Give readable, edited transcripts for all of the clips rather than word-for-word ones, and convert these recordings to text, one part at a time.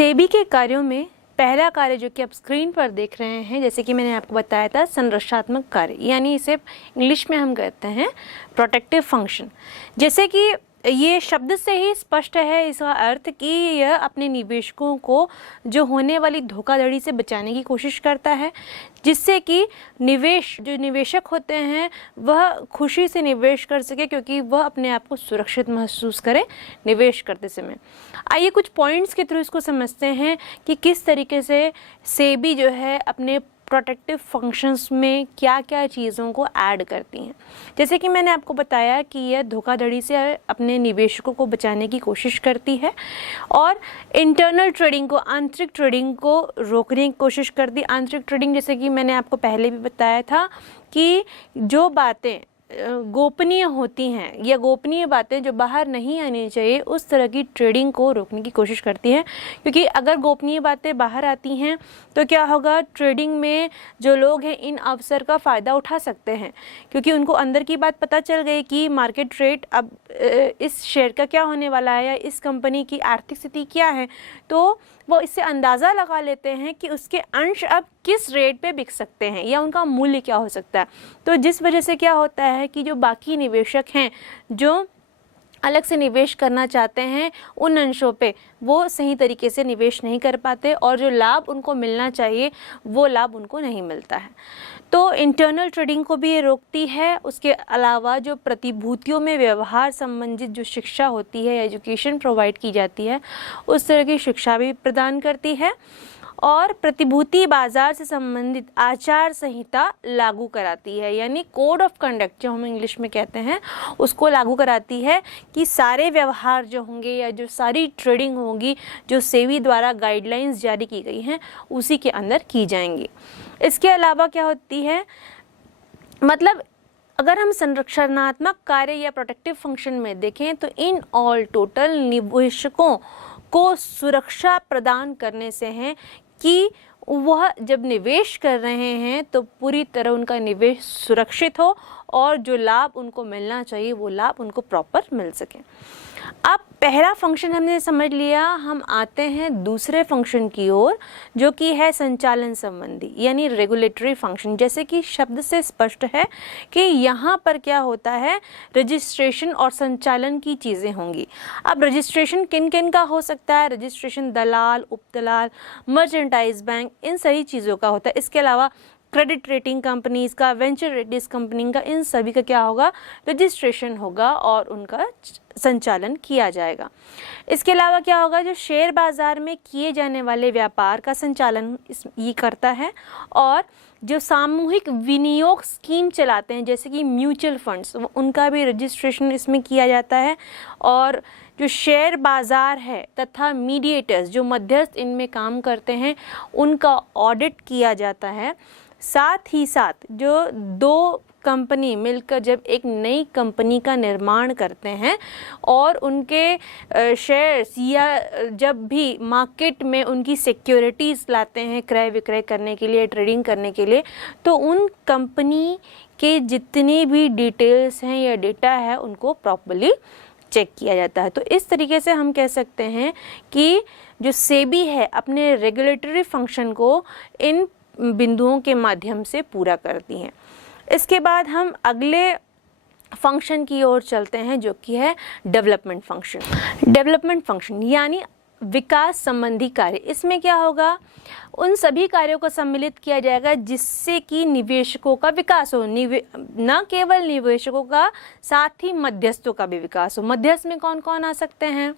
सेबी के कार्यों में पहला कार्य जो कि आप स्क्रीन पर देख रहे हैं, जैसे कि मैंने आपको बताया था, संरक्षणात्मक कार्य, यानी इसे इंग्लिश में हम कहते हैं प्रोटेक्टिव फंक्शन। जैसे कि ये शब्द से ही स्पष्ट है इसका अर्थ कि यह अपने निवेशकों को जो होने वाली धोखाधड़ी से बचाने की कोशिश करता है, जिससे कि जो निवेशक होते हैं वह खुशी से निवेश कर सके, क्योंकि वह अपने आप को सुरक्षित महसूस करे निवेश करते समय। आइए कुछ पॉइंट्स के थ्रू इसको समझते हैं कि किस तरीके से सेबी जो है अपने प्रोटेक्टिव फंक्शंस में क्या क्या चीज़ों को ऐड करती हैं। जैसे कि मैंने आपको बताया कि यह धोखाधड़ी से अपने निवेशकों को बचाने की कोशिश करती है और इंटरनल ट्रेडिंग को, आंतरिक ट्रेडिंग को रोकने की कोशिश करती है। आंतरिक ट्रेडिंग, जैसे कि मैंने आपको पहले भी बताया था कि जो बातें गोपनीय होती हैं या गोपनीय बातें जो बाहर नहीं आनी चाहिए, उस तरह की ट्रेडिंग को रोकने की कोशिश करती है। क्योंकि अगर गोपनीय बातें बाहर आती हैं तो क्या होगा, ट्रेडिंग में जो लोग हैं इन अवसर का फ़ायदा उठा सकते हैं, क्योंकि उनको अंदर की बात पता चल गई कि मार्केट रेट अब इस शेयर का क्या होने वाला है या इस कंपनी की आर्थिक स्थिति क्या है, तो वो इससे अंदाज़ा लगा लेते हैं कि उसके अंश अब किस रेट पे बिक सकते हैं या उनका मूल्य क्या हो सकता है। तो जिस वजह से क्या होता है कि जो बाकी निवेशक हैं जो अलग से निवेश करना चाहते हैं उन अंशों पे, वो सही तरीके से निवेश नहीं कर पाते और जो लाभ उनको मिलना चाहिए वो लाभ उनको नहीं मिलता है। तो इंटरनल ट्रेडिंग को भी ये रोकती है। उसके अलावा जो प्रतिभूतियों में व्यवहार संबंधित जो शिक्षा होती है, एजुकेशन प्रोवाइड की जाती है, उस तरह की शिक्षा भी प्रदान करती है और प्रतिभूति बाजार से संबंधित आचार संहिता लागू कराती है, यानी कोड ऑफ कंडक्ट जो हम इंग्लिश में कहते हैं उसको लागू कराती है कि सारे व्यवहार जो होंगे या जो सारी ट्रेडिंग होगी जो सेबी द्वारा गाइडलाइंस जारी की गई हैं उसी के अंदर की जाएंगी। इसके अलावा क्या होती है, मतलब अगर हम संरक्षणात्मक कार्य या प्रोटेक्टिव फंक्शन में देखें तो इन ऑल टोटल निवेशकों को सुरक्षा प्रदान करने से हैं कि वह जब निवेश कर रहे हैं तो पूरी तरह उनका निवेश सुरक्षित हो और जो लाभ उनको मिलना चाहिए वो लाभ उनको प्रॉपर मिल सके। अब पहला फंक्शन हमने समझ लिया, हम आते हैं दूसरे फंक्शन की ओर जो कि है संचालन संबंधी यानी रेगुलेटरी फंक्शन। जैसे कि शब्द से स्पष्ट है कि यहाँ पर क्या होता है, रजिस्ट्रेशन और संचालन की चीज़ें होंगी। अब रजिस्ट्रेशन किन किन का हो सकता है, रजिस्ट्रेशन दलाल, उपदलाल, मर्चेंटाइज बैंक, इन सही चीज़ों का होता है। इसके अलावा क्रेडिट रेटिंग कंपनीज का, वेंचर रेटिंग कंपनी का, इन सभी का क्या होगा, रजिस्ट्रेशन होगा और उनका संचालन किया जाएगा। इसके अलावा क्या होगा, जो शेयर बाजार में किए जाने वाले व्यापार का संचालन ये करता है और जो सामूहिक विनियोग स्कीम चलाते हैं जैसे कि म्यूचुअल फंड्स, उनका भी रजिस्ट्रेशन इसमें किया जाता है। और जो शेयर बाजार है तथा मीडिएटर्स जो मध्यस्थ इनमें काम करते हैं उनका ऑडिट किया जाता है। साथ ही साथ जो दो कंपनी मिलकर जब एक नई कंपनी का निर्माण करते हैं और उनके शेयर्स या जब भी मार्केट में उनकी सिक्योरिटीज़ लाते हैं क्रय विक्रय करने के लिए, ट्रेडिंग करने के लिए, तो उन कंपनी के जितनी भी डिटेल्स हैं या डेटा है उनको प्रॉपर्ली चेक किया जाता है। तो इस तरीके से हम कह सकते हैं कि जो सेबी है अपने रेगुलेटरी फंक्शन को इन बिंदुओं के माध्यम से पूरा करती हैं। इसके बाद हम अगले फंक्शन की ओर चलते हैं जो कि है डेवलपमेंट फंक्शन। डेवलपमेंट फंक्शन यानी विकास संबंधी कार्य। इसमें क्या होगा, उन सभी कार्यों को सम्मिलित किया जाएगा जिससे कि निवेशकों का विकास हो, न केवल निवेशकों का, साथ ही मध्यस्थों का भी विकास हो। मध्यस्थ में कौन कौन आ सकते हैं,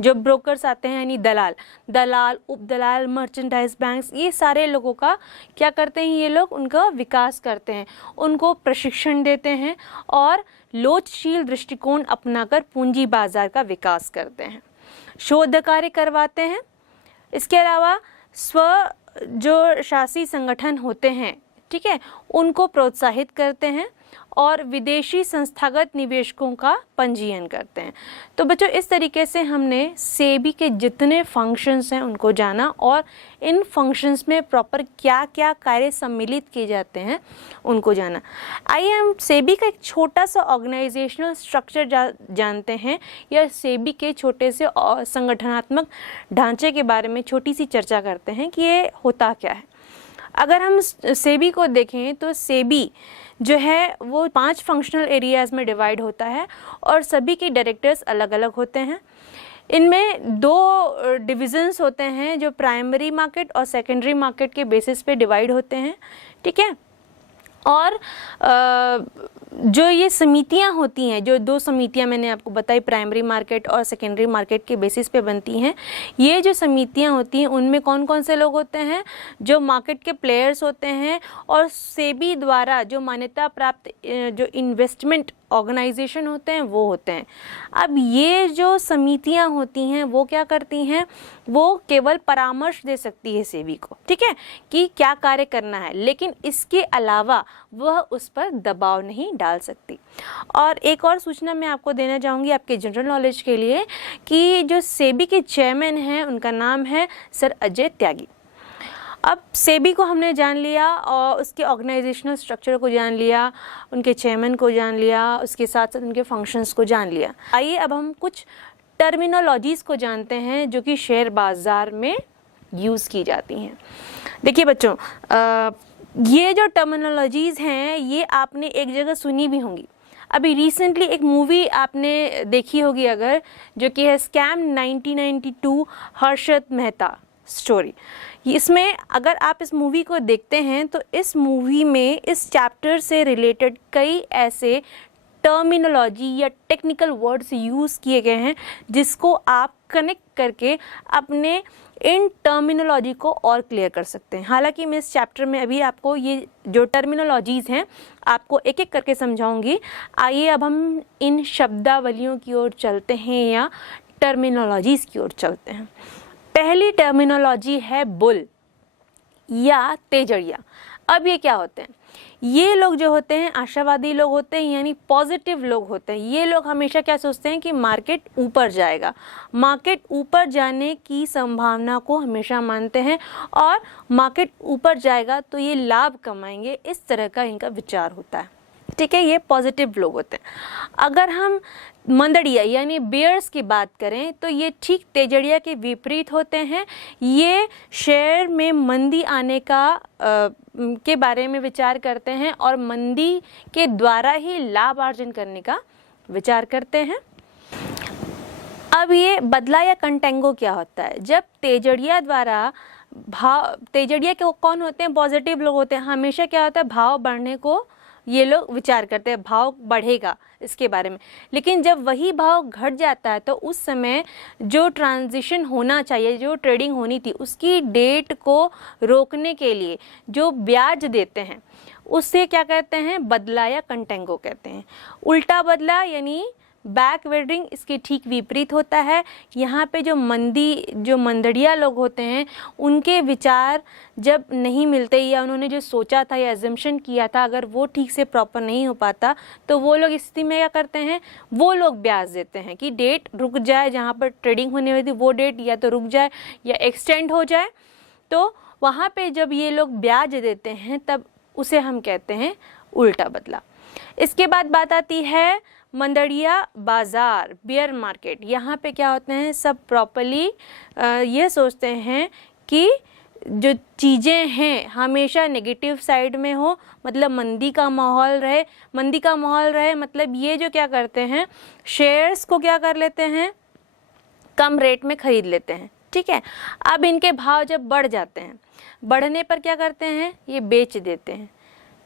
जो ब्रोकर्स आते हैं यानी दलाल, उपदलाल, मर्चेंटाइज बैंक्स, ये सारे लोगों का क्या करते हैं, ये लोग उनका विकास करते हैं, उनको प्रशिक्षण देते हैं और लोचशील दृष्टिकोण अपनाकर पूंजी बाजार का विकास करते हैं, शोध कार्य करवाते हैं। इसके अलावा जो शासी संगठन होते हैं, ठीक है, उनको प्रोत्साहित करते हैं और विदेशी संस्थागत निवेशकों का पंजीयन करते हैं। तो बच्चों इस तरीके से हमने सेबी के जितने फंक्शंस हैं उनको जाना और इन फंक्शंस में प्रॉपर क्या क्या कार्य सम्मिलित किए जाते हैं उनको जाना। आइए हम सेबी का एक छोटा सा ऑर्गेनाइजेशनल स्ट्रक्चर जानते हैं या सेबी के छोटे से संगठनात्मक ढांचे के बारे में छोटी सी चर्चा करते हैं कि ये होता क्या है। अगर हम सेबी को देखें तो सेबी जो है वो 5 फंक्शनल एरियाज़ में डिवाइड होता है और सभी के डायरेक्टर्स अलग अलग होते हैं। इनमें 2 डिविजन्स होते हैं जो प्राइमरी मार्केट और सेकेंडरी मार्केट के बेसिस पे डिवाइड होते हैं, ठीक है। और जो ये समितियां होती हैं, जो 2 समितियां मैंने आपको बताई प्राइमरी मार्केट और सेकेंडरी मार्केट के बेसिस पे बनती हैं, ये जो समितियां होती हैं उनमें कौन कौन से लोग होते हैं, जो मार्केट के प्लेयर्स होते हैं और सेबी द्वारा जो मान्यता प्राप्त जो इन्वेस्टमेंट ऑर्गेनाइजेशन होते हैं वो होते हैं। अब ये जो समितियां होती हैं वो क्या करती हैं, वो केवल परामर्श दे सकती है सेबी को, ठीक है, कि क्या कार्य करना है, लेकिन इसके अलावा वह उस पर दबाव नहीं डाल सकती। और एक और सूचना मैं आपको देना चाहूँगी आपके जनरल नॉलेज के लिए कि जो सेबी के चेयरमैन हैं उनका नाम है सर अजय त्यागी। अब सेबी को हमने जान लिया और उसके ऑर्गेनाइजेशनल स्ट्रक्चर को जान लिया, उनके चेयरमैन को जान लिया, उसके साथ साथ उनके फंक्शंस को जान लिया। आइए अब हम कुछ टर्मिनोलॉजीज़ को जानते हैं जो कि शेयर बाज़ार में यूज़ की जाती हैं। देखिए बच्चों, ये जो टर्मिनोलॉजीज़ हैं ये आपने एक जगह सुनी भी होंगी। अभी रिसेंटली एक मूवी आपने देखी होगी अगर, जो कि है स्कैम 1992 हर्षद मेहता स्टोरी। इसमें अगर आप इस मूवी को देखते हैं तो इस मूवी में इस चैप्टर से रिलेटेड कई ऐसे टर्मिनोलॉजी या टेक्निकल वर्ड्स यूज़ किए गए हैं जिसको आप कनेक्ट करके अपने इन टर्मिनोलॉजी को और क्लियर कर सकते हैं। हालांकि मैं इस चैप्टर में अभी आपको ये जो टर्मिनोलॉजीज़ हैं आपको एक एक करके समझाऊंगी। आइए अब हम इन शब्दावलियों की ओर चलते हैं या टर्मिनोलॉजीज़ की ओर चलते हैं। पहली टर्मिनोलॉजी है बुल या तेजड़िया। अब ये क्या होते हैं, ये लोग जो होते हैं आशावादी लोग होते हैं, यानी पॉजिटिव लोग होते हैं। ये लोग हमेशा क्या सोचते हैं कि मार्केट ऊपर जाएगा, मार्केट ऊपर जाने की संभावना को हमेशा मानते हैं और मार्केट ऊपर जाएगा तो ये लाभ कमाएंगे, इस तरह का इनका विचार होता है, ठीक है। ये पॉजिटिव लोग होते हैं। अगर हम मंदड़िया यानी बेयर्स की बात करें तो ये ठीक तेजड़िया के विपरीत होते हैं। ये शेयर में मंदी आने का के बारे में विचार करते हैं और मंदी के द्वारा ही लाभ अर्जन करने का विचार करते हैं। अब ये बदला या कंटेंगो क्या होता है, जब तेजड़िया द्वारा भाव, तेजड़िया के कौन होते हैं, पॉजिटिव लोग होते हैं। हमेशा क्या होता है, भाव बढ़ने को ये लोग विचार करते हैं, भाव बढ़ेगा इसके बारे में। लेकिन जब वही भाव घट जाता है तो उस समय जो ट्रांजिशन होना चाहिए, जो ट्रेडिंग होनी थी, उसकी डेट को रोकने के लिए जो ब्याज देते हैं उससे क्या कहते हैं, बदला या कंटेंगो कहते हैं। उल्टा बदला यानी बैक वेडिंग इसके ठीक विपरीत होता है। यहाँ पे जो मंदड़िया लोग होते हैं उनके विचार जब नहीं मिलते या उन्होंने जो सोचा था या एजम्पशन किया था अगर वो ठीक से प्रॉपर नहीं हो पाता तो वो लोग इस स्थिति में क्या करते हैं, वो लोग ब्याज देते हैं कि डेट रुक जाए, जहाँ पर ट्रेडिंग होने वाली थी वो डेट या तो रुक जाए या एक्सटेंड हो जाए। तो वहाँ पे जब ये लोग ब्याज देते हैं तब उसे हम कहते हैं उल्टा बदला। इसके बाद बात आती है मंदड़िया बाज़ार, बेयर मार्केट। यहाँ पे क्या होते हैं, सब प्रॉपरली ये सोचते हैं कि जो चीज़ें हैं हमेशा नेगेटिव साइड में हो, मतलब मंदी का माहौल रहे। मतलब ये जो क्या करते हैं, शेयर्स को क्या कर लेते हैं, कम रेट में ख़रीद लेते हैं, ठीक है। अब इनके भाव जब बढ़ जाते हैं, बढ़ने पर क्या करते हैं, ये बेच देते हैं।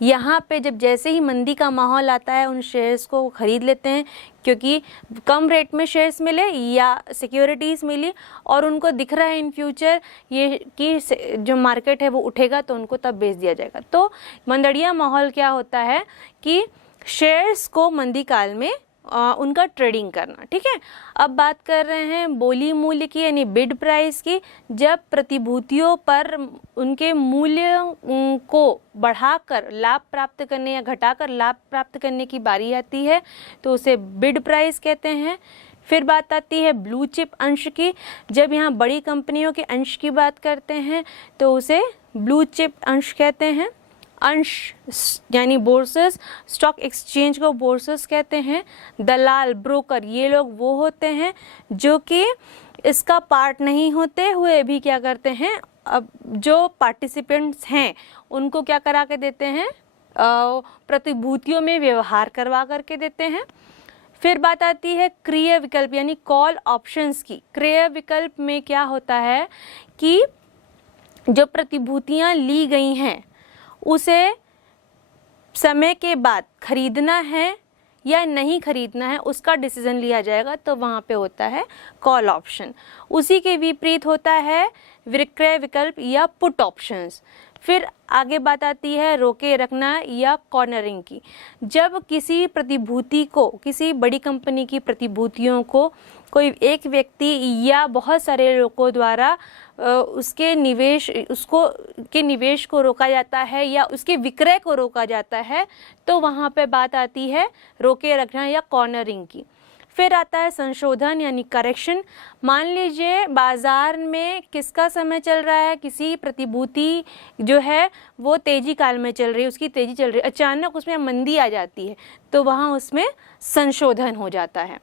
यहाँ पे जब जैसे ही मंदी का माहौल आता है उन शेयर्स को ख़रीद लेते हैं क्योंकि कम रेट में शेयर्स मिले या सिक्योरिटीज़ मिली और उनको दिख रहा है इन फ्यूचर ये कि जो मार्केट है वो उठेगा तो उनको तब बेच दिया जाएगा। तो मंदड़िया माहौल क्या होता है कि शेयर्स को मंदी काल में उनका ट्रेडिंग करना। ठीक है, अब बात कर रहे हैं बोली मूल्य की यानी बिड प्राइस की। जब प्रतिभूतियों पर उनके मूल्य को बढ़ाकर लाभ प्राप्त करने या घटाकर लाभ प्राप्त करने की बारी आती है तो उसे बिड प्राइस कहते हैं। फिर बात आती है ब्लू चिप अंश की। जब यहाँ बड़ी कंपनियों के अंश की बात करते हैं तो उसे ब्लू चिप अंश कहते हैं। अंश यानी बोर्सेस, स्टॉक एक्सचेंज को बोर्सेस कहते हैं। दलाल, ब्रोकर, ये लोग वो होते हैं जो कि इसका पार्ट नहीं होते हुए भी क्या करते हैं, अब जो पार्टिसिपेंट्स हैं उनको क्या करा के देते हैं, प्रतिभूतियों में व्यवहार करवा करके देते हैं। फिर बात आती है क्रय विकल्प यानी कॉल ऑप्शंस की। क्रय विकल्प में क्या होता है कि जो प्रतिभूतियां ली गई हैं उसे समय के बाद खरीदना है या नहीं खरीदना है उसका डिसीजन लिया जाएगा, तो वहाँ पे होता है कॉल ऑप्शन। उसी के विपरीत होता है विक्रय विकल्प या पुट ऑप्शंस। फिर आगे बात आती है रोके रखना या कॉर्नरिंग की। जब किसी प्रतिभूति को, किसी बड़ी कंपनी की प्रतिभूतियों को कोई एक व्यक्ति या बहुत सारे लोगों द्वारा उसके निवेश को रोका जाता है या उसके विक्रय को रोका जाता है, तो वहाँ पे बात आती है रोके रखना या कॉर्नरिंग की। फिर आता है संशोधन यानी करेक्शन। मान लीजिए बाजार में किसका समय चल रहा है, किसी प्रतिभूति जो है वो तेजी काल में चल रही है, उसकी तेजी चल रही है, अचानक उसमें मंदी आ जाती है तो वहाँ उसमें संशोधन हो जाता है।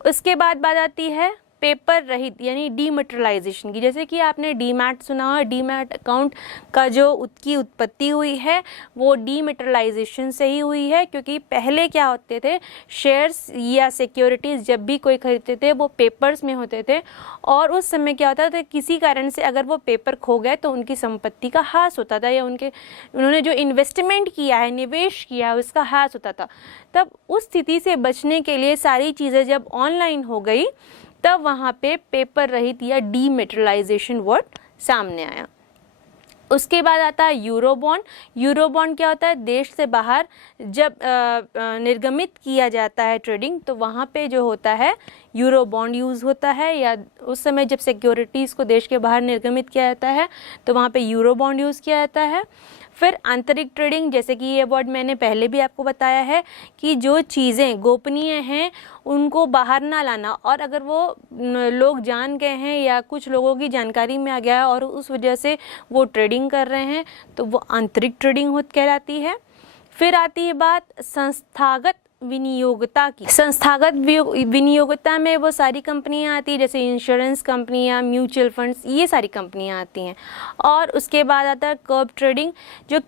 उसके बाद बात आती है पेपर रहित यानी डीमैटेरियलाइजेशन की। जैसे कि आपने डीमैट सुना हो, डीमैट अकाउंट का जो उसकी उत्पत्ति हुई है वो डीमैटेरियलाइजेशन से ही हुई है, क्योंकि पहले क्या होते थे, शेयर्स या सिक्योरिटीज़ जब भी कोई खरीदते थे वो पेपर्स में होते थे, और उस समय क्या होता था, किसी कारण से अगर वो पेपर खो गए तो उनकी संपत्ति का ह्रास होता था या उन्होंने जो इन्वेस्टमेंट किया है, निवेश किया है, उसका ह्रास होता था। तब उस स्थिति से बचने के लिए सारी चीज़ें जब ऑनलाइन हो गई तब वहाँ पे पेपर रहित या डीमैटेरियलाइजेशन वर्ड सामने आया। उसके बाद आता है यूरो बॉन्ड। यूरो बॉन्ड क्या होता है, देश से बाहर जब निर्गमित किया जाता है ट्रेडिंग तो वहाँ पे जो होता है यूरो बॉन्ड यूज़ होता है, या उस समय जब सिक्योरिटीज़ को देश के बाहर निर्गमित किया जाता है तो वहाँ पे यूरो बॉन्ड यूज़ किया जाता है। फिर आंतरिक ट्रेडिंग, जैसे कि ये वर्ड मैंने पहले भी आपको बताया है कि जो चीज़ें गोपनीय हैं उनको बाहर ना लाना, और अगर वो लोग जान गए हैं या कुछ लोगों की जानकारी में आ गया है और उस वजह से वो ट्रेडिंग कर रहे हैं तो वो आंतरिक ट्रेडिंग कहलाती है। फिर आती है बात संस्थागत विनियोगता की। संस्थागत विनियोगता में वो सारी कंपनियां आती हैं जैसे इंश्योरेंस कंपनियां, म्यूचुअल फंड्स, ये सारी कंपनियां आती हैं। और उसके बाद आता है कर्व ट्रेडिंग, जो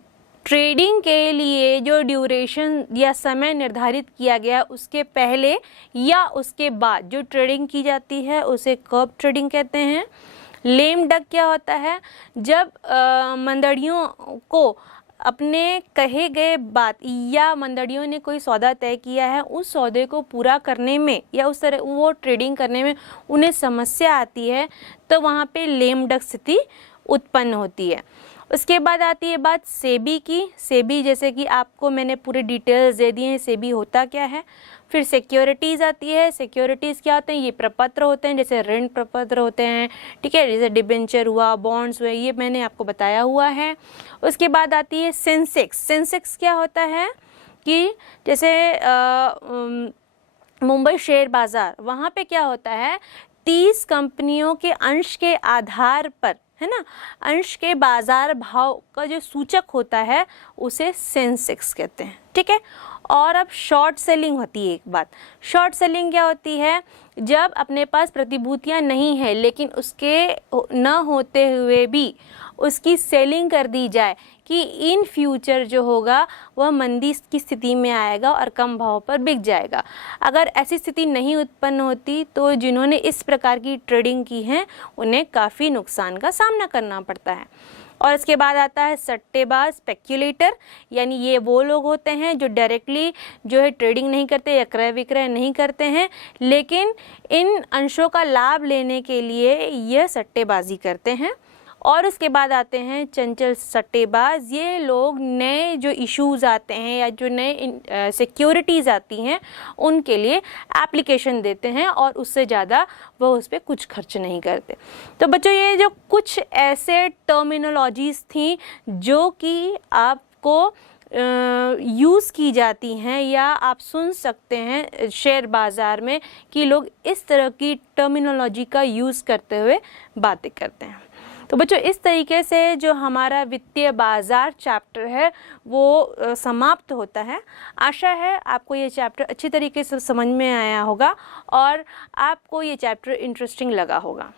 ट्रेडिंग के लिए जो ड्यूरेशन या समय निर्धारित किया गया उसके पहले या उसके बाद जो ट्रेडिंग की जाती है उसे कर्व ट्रेडिंग कहते हैं। लेम डक क्या होता है, जब मंदड़ियों को अपने कहे गए बात या मंदड़ियों ने कोई सौदा तय किया है उस सौदे को पूरा करने में या उस तरह वो ट्रेडिंग करने में उन्हें समस्या आती है तो वहाँ पे लेम डक स्थिति उत्पन्न होती है। उसके बाद आती है बात सेबी की। सेबी जैसे कि आपको मैंने पूरे डिटेल्स दे दिए हैं सेबी होता क्या है। फिर सिक्योरिटीज़ आती है। सिक्योरिटीज़ क्या होते हैं, ये प्रपत्र होते हैं जैसे ऋण प्रपत्र होते हैं, ठीक है, जैसे डिबेंचर हुआ, बॉन्ड्स हुए, ये मैंने आपको बताया हुआ है। उसके बाद आती है सेंसेक्स। सेंसेक्स क्या होता है कि जैसे मुंबई शेयर बाज़ार, वहाँ पे क्या होता है 30 कंपनियों के अंश के आधार पर, है ना, अंश के बाजार भाव का जो सूचक होता है उसे सेंसेक्स कहते हैं, ठीक है। और अब शॉर्ट सेलिंग होती है। एक बात, शॉर्ट सेलिंग क्या होती है, जब अपने पास प्रतिभूतियां नहीं है लेकिन उसके न होते हुए भी उसकी सेलिंग कर दी जाए कि इन फ्यूचर जो होगा वह मंदी की स्थिति में आएगा और कम भाव पर बिक जाएगा। अगर ऐसी स्थिति नहीं उत्पन्न होती तो जिन्होंने इस प्रकार की ट्रेडिंग की है उन्हें काफ़ी नुकसान का सामना करना पड़ता है। और इसके बाद आता है सट्टेबाज, स्पेक्यूलेटर, यानी ये वो लोग होते हैं जो डायरेक्टली जो है ट्रेडिंग नहीं करते या क्रय विक्रय नहीं करते हैं, लेकिन इन अंशों का लाभ लेने के लिए यह सट्टेबाजी करते हैं। और उसके बाद आते हैं चंचल सट्टेबाज। ये लोग नए जो इश्यूज़ आते हैं या जो नए सिक्योरिटीज़ आती हैं उनके लिए एप्लीकेशन देते हैं और उससे ज़्यादा वो उस पर कुछ खर्च नहीं करते। तो बच्चों ये जो कुछ ऐसे टर्मिनोलॉजीज़ थी जो कि आपको यूज़ की जाती हैं या आप सुन सकते हैं शेयर बाज़ार में कि लोग इस तरह की टर्मिनोलॉजी का यूज़ करते हुए बातें करते हैं। तो बच्चों इस तरीके से जो हमारा वित्तीय बाज़ार चैप्टर है वो समाप्त होता है। आशा है आपको ये चैप्टर अच्छी तरीके से समझ में आया होगा और आपको ये चैप्टर इंटरेस्टिंग लगा होगा।